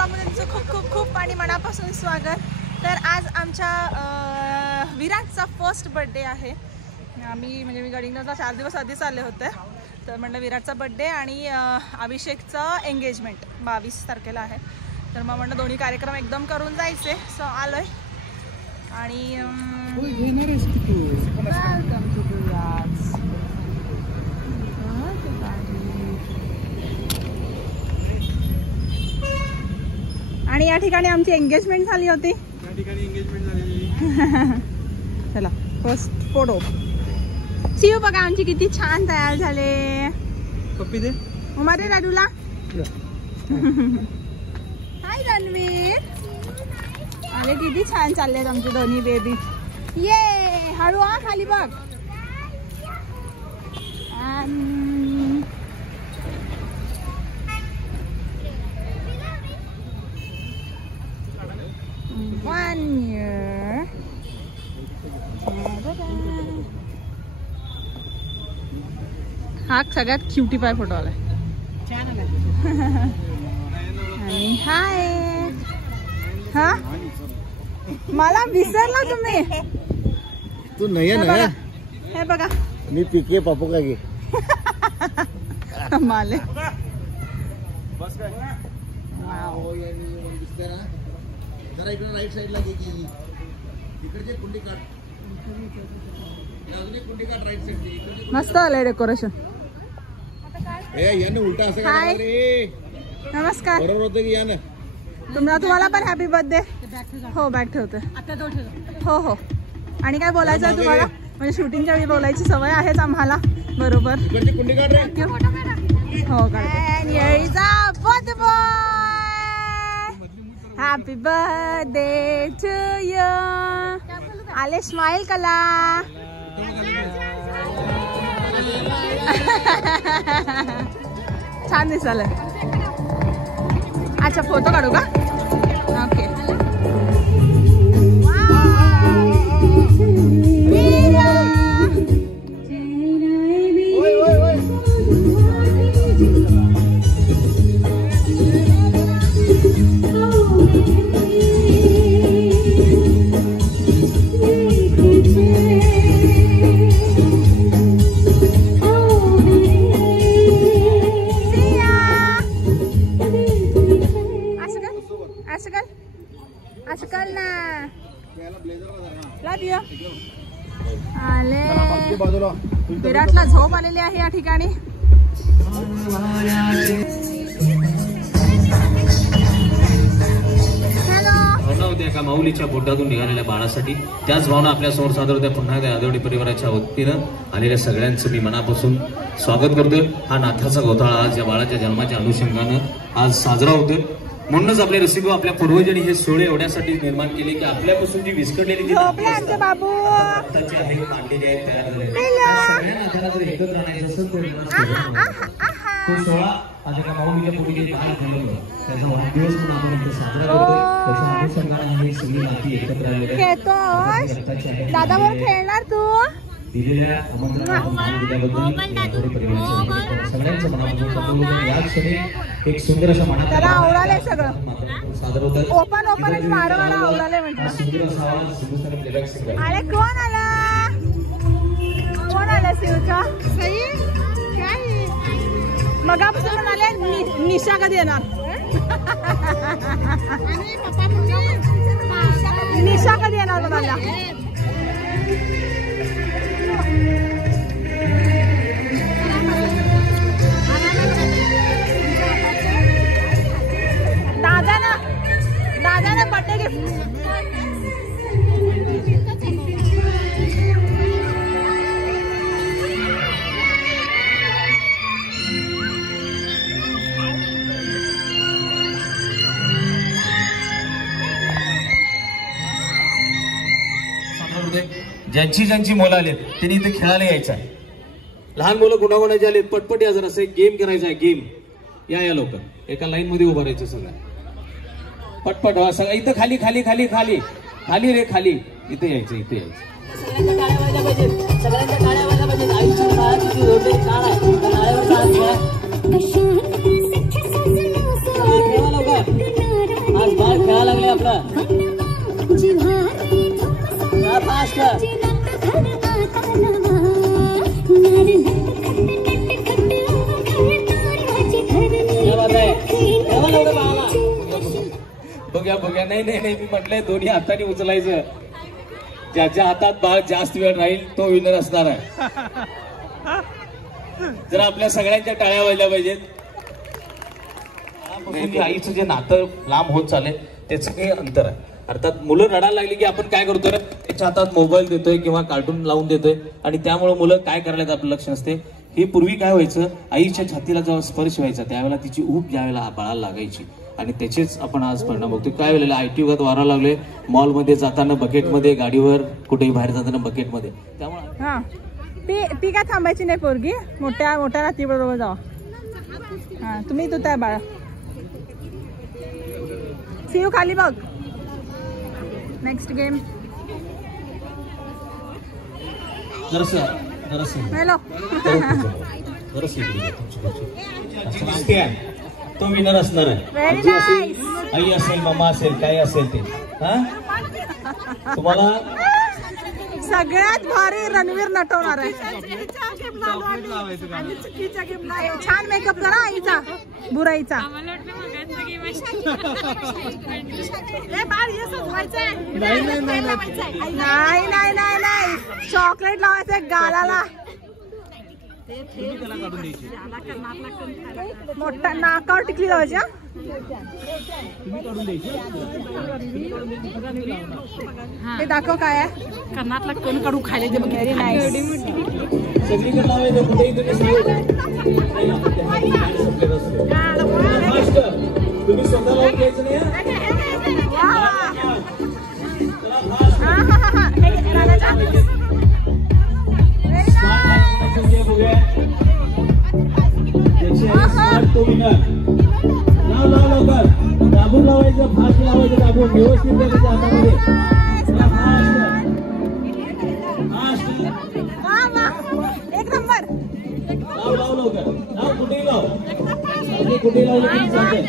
ब्लॉगमध्ये तुमचं खूप खूप खूप आणि मनापासून स्वागत. तर आज आमच्या विराटचा फर्स्ट बर्थडे आहे. मी गडिंगला 4 दिवस आधीच आले होते. तर म्हटलं विराटचा बर्थडे आणि अभिषेकचं एंगेजमेंट 22 तारखेला आहे. तर मग म्हटलं दोन्ही कार्यक्रम एकदम करून जायचे. सो आलोय आणि आणि या ठिकाणी आमची एंगेजमेंट झाली होती. चला फर्स्ट फोटो. शिव बघा आमची किती छान तयार झाले. कॉपी दे उमा दे दादूला. हाय रणवीर. अरे किती छान चाललेत आमचे दोन्ही बेबी. ये हळू हा खाली बघ. One year. हा सगळ्यात क्युटी पाय फोटो आलाय. आणि हाय. हा मला विसरला तुम्ही. तू नाही ना. हे बघा मी पिके पापू का गे माले. बस काय वाव यांनी दिसतंय ना. जरा इकडे राईट साइडला घे की. इकडचे कुंडी काढ. कुंडी काढ राईट साइड. मस्त आलंय डेकोरेशन. ए याने उलटा असं काय रे. नमस्कार. बरोबर होतं की याने. तुम्हाला पण हॅपी बर्थडे. हो बॅग ठेवते. हो हो. आणि काय बोलायचं आहे तुम्हाला? म्हणजे शूटिंगच्या वेळी बोलायची सवय आहेच आम्हाला. बरोबर. इकडची कुंडी काढ रे. हो काढते. Happy birthday to you. आले स्माइल कला. छान दिसाल. अच्छा फोटो काढू का? ओके. विराटला झोप आलेली आहे या ठिकाणी. एका माऊलीच्या बोटातून निघालेल्या बाळासाठी त्याच भावना आपल्या समोर सादर होत्या. पुन्हा एकदा यादवडी परिवाराच्या वतीनं आलेल्या सगळ्यांचं मी मनापासून स्वागत करतोय. हा नाथाचा घोटाळा आज या बाळाच्या जन्माच्या अनुषंगानं आज साजरा होतोय. म्हणूनच आपले रसिक आपल्या पूर्वजांनी हे सोहळे एवढ्यासाठी निर्माण केले की आपल्यापासून जी विस्कटलेली जी बाबू आहे मांडलेली आहे तयार झालेली सगळ्यांना त्याला जर एकत्र आणायचं असेल तर सोहळा आज एका माऊलीच्या पोटी बाहेर झालेलं त्याचा वाढदिवस म्हणून आपण इथे साजरा करतोय. त्याच्या अनुषंगाने आम्ही सगळी नाती एकत्र आलेली आहे. दादावर खेळणार तू. दिलेल्या आमंत्रणाबद्दल सगळ्यांचं मनापासून या क्षणी एक सुंदर अशा मनात आवडालंय सगळं सादर होतं. ओपन वारंवार आवडालंय म्हटलं. सुंदर असा हिंदुस्थानी प्लेबॅक सिंगर. अरे कोण आला शिवचा सई काय मगापासून म्हणाले निशा कधी येणार. निशा कधी येणार म्हणाला. दादानं बर्थडे गिफ्ट. ज्यांची ज्यांची मुलं आलेत त्यांनी इथे खेळायला यायचं आहे. लहान मुलं गुणागुणाचे आलेत पटपट या. जरा असं एक गेम करायचा आहे. गेम या लवकर एका लाईन मध्ये उभं राहायचं सगळं पटपट. सगळं इथं खाली खाली खाली खाली खाली रे खाली. इथे यायचं इथे यायचं. सगळ्यांच्या टाळ्या वाजल्या पाहिजेत. सगळ्यांच्या टाळ्या वाजल्या पाहिजेत. आयुष्यात काळाची जी रोडे छान आहे टाळ्यावर ठेवा लवकर. आपला फास्ट बघ्या बघ्या. नाही नाही नाही, मी म्हटलंय दोन्ही हाताने उचलायचं. ज्याच्या हातात बाळ जास्त वेळ राहील तो विनर असणार आहे. जर आपल्या सगळ्यांच्या टाळ्या वाजल्या पाहिजेत. आईचं जे नातं लांब होत चाललंय त्याचं काही अंतर आहे. अर्थात मुलं रडायला लागली की आपण काय करतोय, त्याच्या हातात मोबाईल देतोय किंवा कार्टून लावून देतोय आणि त्यामुळे मुलं काय करायला आपलं लक्ष नसते. हे पूर्वी काय व्हायचं, आईच्या छातीला जेव्हा स्पर्श व्हायचा त्यावेळेला तिची ऊब ज्यावेळेला बाळाला लागायची आणि त्याचेच आपण आज परिणाम बघतोय. काय वेळेला IT युगात वारा लागले, मॉलमध्ये जाताना बकेटमध्ये, गाडीवर कुठेही बाहेर जाताना बकेटमध्ये. त्यामुळे हा ती काय थांबायची नाही पोरगी, मोठ्या मोठ्या रात्री बरोबर जावा. हा तुम्ही तू त्या बाळा सी यू खाली बघ. Next game. हॅलो तो विनर असणार आहे. Very nice. आई असेल, मामा असेल, काय असेल ते. हा तुम्हाला सगळ्यात भारी रणवीर नटवणार आहे. छान मेकअप करा आईचा बुराईचा. नाही नाही नाही नाही, चॉकलेट लावायचं गालाला. मोठा नाकावर टिकली लावायची. ते दाखव काय आहे. कर्नाटला कोण काढून खायला ते बघ. Very nice. तुम्ही स्वतः लावून घ्यायचं नाही. तो विनर. लाव लाव लवकर. दाबून लावायचं, फास्ट लावायचं, दाबून व्यवस्थित त्याच्या हातामध्ये. एक नंबर. लाव लाव लवकर. लाव कुठेही लाव. कुठेही लावलं तरी चालतंय.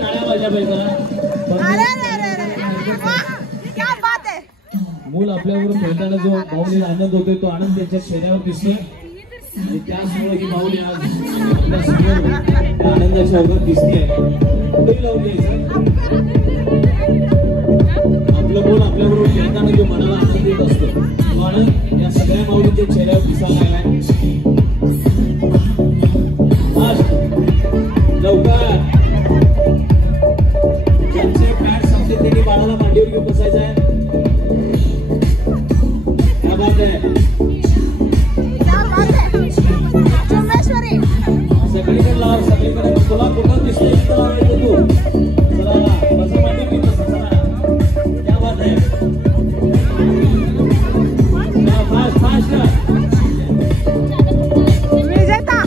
टाळ्या वाजल्या पाहिजे. मूल आपल्याबरोबर खेळताना जो माऊलीला आनंद होतोय तो आनंद त्याच्या चेहऱ्यावर दिसतोय आणि त्याचमुळे ही माऊली आज आपल्या समोर आनंदाची अवगत दिसते. कुठेही लावून द्यायचं. आपलं मूल आपल्याबरोबर खेळताना जो मनाला आनंद येत असतो तो आनंद या सगळ्या माऊलीच्या चेहऱ्यावर दिसायला लागलाय. लवकर. ज्यांचे पॅड संपते त्यांनी बाळाला मांडीवर घेऊन बसायचं आहे. क्या बात है. सगळीकडे लाव, सगळीकडे. तुला कुठं दिसतंय तिथं लावायचं तू. चला बसा मांडी घेऊन बसा. चला क्या बात है. Fast fast. विजेता.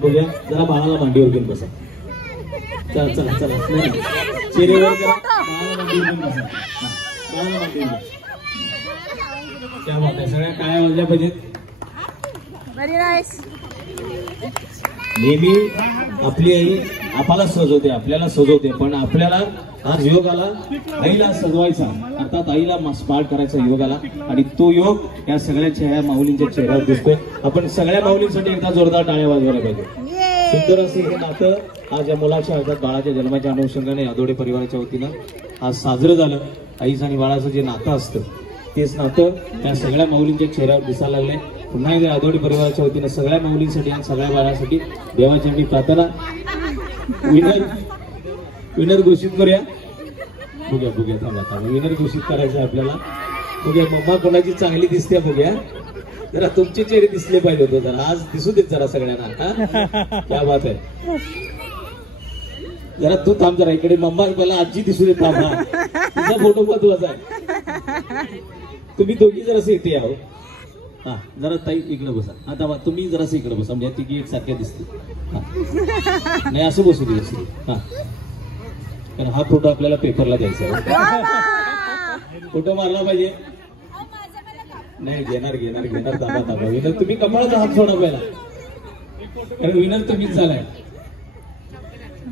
बघूया जरा बाळाला मांडीवर घेऊन बसा. चला चला चला. चेहऱ्यावर करा. बाळाला मांडीवर घेऊन बसा. बाळाला मांडीवर घ्या. क्या बात आहे. सगळ्या काय वाजल्या पाहिजेत. Very nice. नेहमी आपली आई आपल्याला सजवते, आपल्याला सजवते, पण आपल्याला आज योग आला आईला सजवायचा, अर्थात आईला स्मार्ट करायचा योग आला आणि तो योग या सगळ्या ह्या माऊलींच्या चेहऱ्यावर दिसतोय. आपण सगळ्या माऊलींसाठी एकदा जोरदार टाळ्या वाजवायला पाहिजे. सुंदर असे हे नातं आज या मुलाच्या अर्थात बाळाच्या जन्माच्या अनुषंगाने यादोडे परिवाराच्या वतीनं आज साजरं झालं. आईचं आणि बाळाचं जे नातं असतं तेच नातं या सगळ्या माऊलींच्या चेहऱ्यावर दिसायला लागलंय. पुन्हा एकदा यादोडे परिवाराच्या वतीनं सगळ्या माऊलींसाठी आणि सगळ्या बाळासाठी देवाची आम्ही प्रार्थना. विनर घोषित करूया. बघूया बघूया थांबा थांबा. विनर घोषित करायचं आहे आपल्याला. बघूया मम्मा कोणाची चांगली दिसते बघूया. जरा तुमचे चेहरे दिसले पाहिजे होते, जरा आज दिसू देत जरा सगळ्यांना. क्या बात आहे. जरा तू थांब जरा इकडे. मम्मा मला आजी दिसू देत. थांब. तुझा फोटो महत्वाचा आहे. तुम्ही दोघी जरासं इथे आहो. हा जरा ताई इकडे बसा. आता तुम्ही जरासं इकडे बसा म्हणजे तिघी एकसारख्या दिसते. नाही असं बसू दे. हा कारण हा फोटो आपल्याला पेपरला द्यायचा आहे. फोटो मारला पाहिजे. नाही घेणार घेणार घेणार दादा दादा विनर तुम्ही कपाळाचा हात सोडा पहिला कारण विनर तुम्हीच झालाय.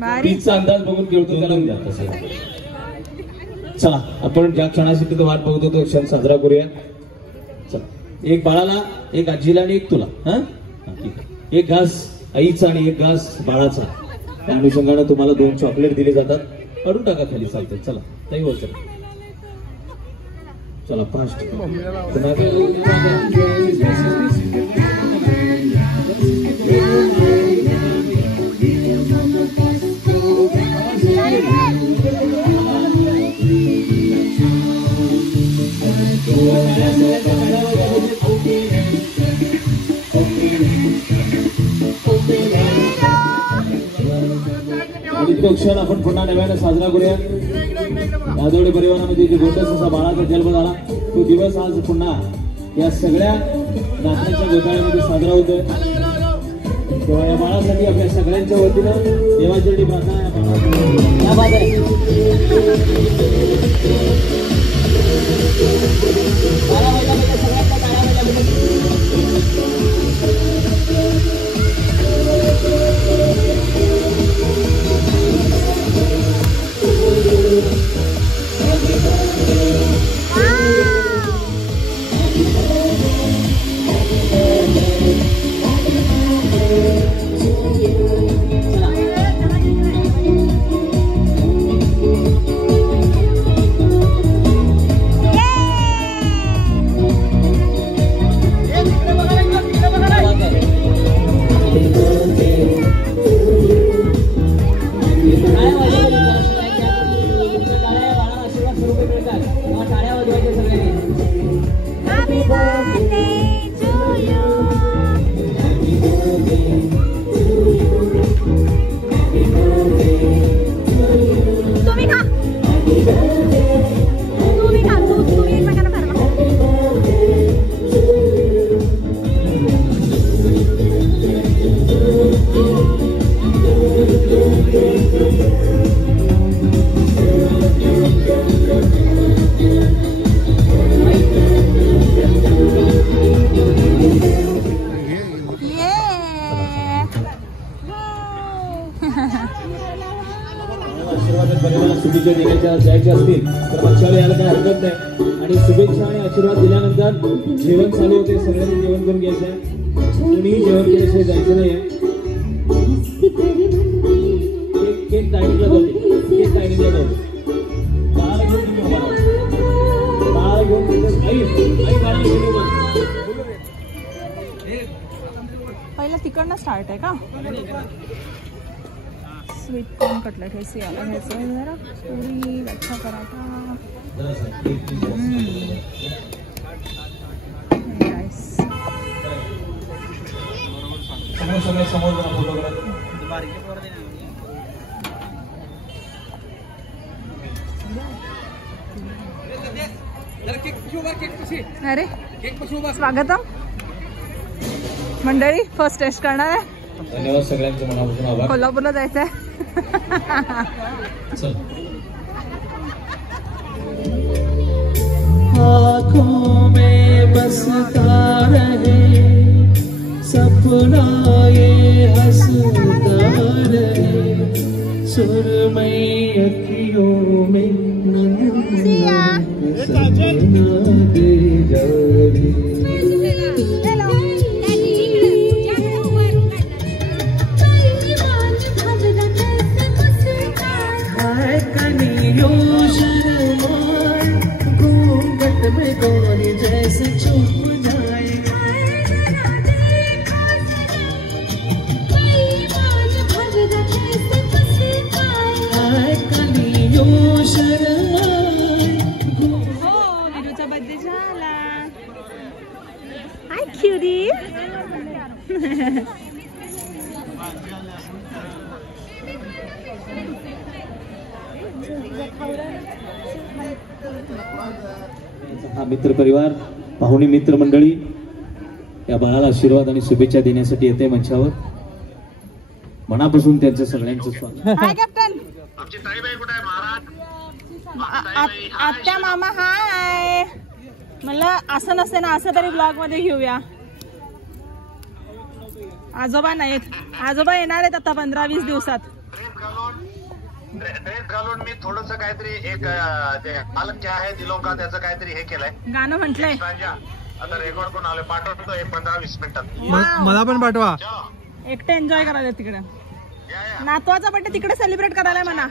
भारी. पीचचा अंदाज बघून खेळतो त्याला द्या तसं. चला आपण ज्या क्षणासाठी तो वाट बघतो तो क्षण साजरा करूया. चला एक बाळाला एक आजीला आणि एक तुला. हा ठीक आहे. एक घास आईचा आणि एक घास बाळाचा. त्या अनुषंगाने तुम्हाला 2 चॉकलेट दिले जातात. काढून टाका खाली चालते. चला नाही होत. चला फास्ट. आणि तो क्षण आपण पुन्हा नव्याने साजरा करूया. राजवाडे परिवारामध्ये जे गोटस असा बाळाचा जन्म झाला तो दिवस आज पुन्हा या सगळ्या नात्यांच्या गोताळ्यामध्ये साजरा होतोय. तेव्हा या बाळासाठी आपल्या सगळ्यांच्या वतीनं देवाचरणी प्रार्थना. शुभेच्छा देण्याच्या जायच्या असतील तर पक्षाला यायला काही हरकत नाही. आणि शुभेच्छा आणि आशीर्वाद दिल्यानंतर जेवण चालू होते. सगळ्यांनी जेवण करून घ्यायचं आहे. कुणीही जेवण केल्याशिवाय जायचं नाही. केक टायमिंगला जाते. केक टायमिंगला जाते. बाळाला घेऊन तुम्ही उभा राहा. बाळाला घेऊन आई बाळाला घेऊन उभा. पहिला तिकडनं स्टार्ट आहे का? स्वीट कॉर्न कटलेट हे सियाला घ्यायचं. जरा पुरी लच्छा पराठा. अरे स्वागतम मंडळी. फर्स्ट टेस्ट करणार आहे. धन्यवाद सगळ्यांचे मनापासून आभार. कोल्हापूरला जायचंय. आँखों में बसता रहे सपना ये हंसता रहे सुरमई अखियों में नन्हा सपना दे जाए. जैसे चुप जाए विरूचा बर्थडे झाला. हाय क्युटी. हा मित्र परिवार पाहुणे मित्र मंडळी या बाळाला आशीर्वाद आणि शुभेच्छा देण्यासाठी येते मंचावर. मनापासून त्यांचं सगळ्यांचं स्वागत. हाय कॅप्टन. आत्या मामा हाय. म्हणलं असं नसते ना, असं तरी ब्लॉग मध्ये घेऊया. आजोबा नाहीत, आजोबा येणार आहेत आता 15-20 दिवसात. ड्रेस घालून मी थोडस काहीतरी एक मालक क्या आहे दिलों का त्याचं काहीतरी हे केलंय, गाणं म्हटलंय. आता रेकॉर्ड करून आलोय, पाठवतो 15-20 मिनिटात. मला पण पाठवा. एकटे एन्जॉय करायला तिकडे. नातवाचा बर्थडे तिकडे सेलिब्रेट करायला म्हणा.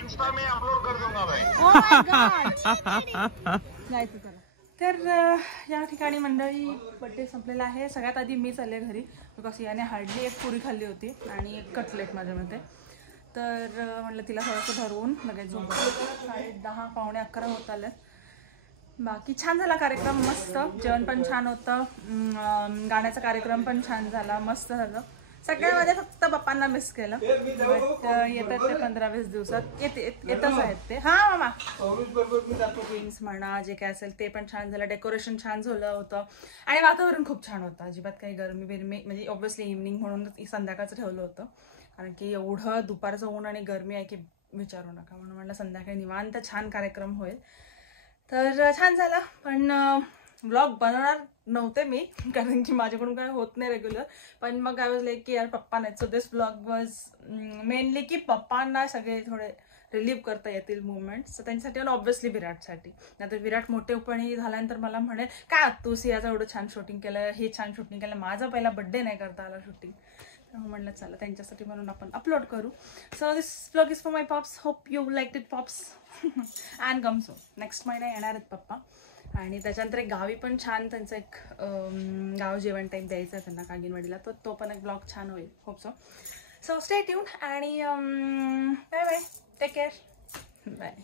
इंस्टा में अपलोड कर दूंगा भाई. जायचं चला. तर या ठिकाणी मंडळी बड्डे संपलेला आहे. सगळ्यात आधी मी चालले घरी, बिकॉज याने हार्डली एक पुरी खाल्ली होती आणि एक कटलेट माझ्या मते. तर म्हटलं तिला थोडंसं धरवून लगेच झोपलं. 10:30 पावणे 11 होत आले. बाकी छान झाला कार्यक्रम, मस्त. जेवण पण छान होतं, गाण्याचा कार्यक्रम पण छान झाला, मस्त झालं. सगळ्यामध्ये फक्त पप्पांना मिस केलं. बट येतात ते 15-20 दिवसात येतच आहेत ते. हा मामा क्वीन्स म्हणा जे काय असेल ते पण छान झालं. डेकोरेशन छान झालं होतं आणि वातावरण खूप छान होतं. अजिबात काही गरमी बिरमी, म्हणजे ऑब्व्हियसली इव्हनिंग म्हणून संध्याकाळचं ठेवलं होतं, कारण की एवढं दुपारचं ऊन आणि गरमी आहे की विचारू नका. म्हणून म्हटलं संध्याकाळी निवांत छान कार्यक्रम होईल. तर छान झाला. पण व्लॉग बनवणार नव्हते मी, कारण की माझ्याकडून काय होत नाही रेग्युलर. पण मग आय वॉज लाईक की यार पप्पा नाहीत. So this vlog was mainly की पप्पांना सगळे थोडे रिलीव्ह करता येतील मुवमेंट्स. तर त्यांच्यासाठी आणि ऑब्व्हियसली विराटसाठी. नाहीतर विराट मोठेपणी झाल्यानंतर मला म्हणेल का तू सियाचं एवढं छान शूटिंग केलं, हे छान शूटिंग केलं, माझा पहिला बड्डे नाही करता आला शूटिंग. तर म्हटलं चला त्यांच्यासाठी म्हणून आपण अपलोड करू. So this vlog is for my pops. Hope you like it pops. And come so next महिना येणार आहेत पप्पा. आणि त्याच्यानंतर एक गावी पण छान त्यांचं एक गाव जेवण टाईप द्यायचं आहे त्यांना कागिनवाडीला. तो पण एक ब्लॉग छान होईल, hope so. So stay tuned आणि bye bye, take care, bye.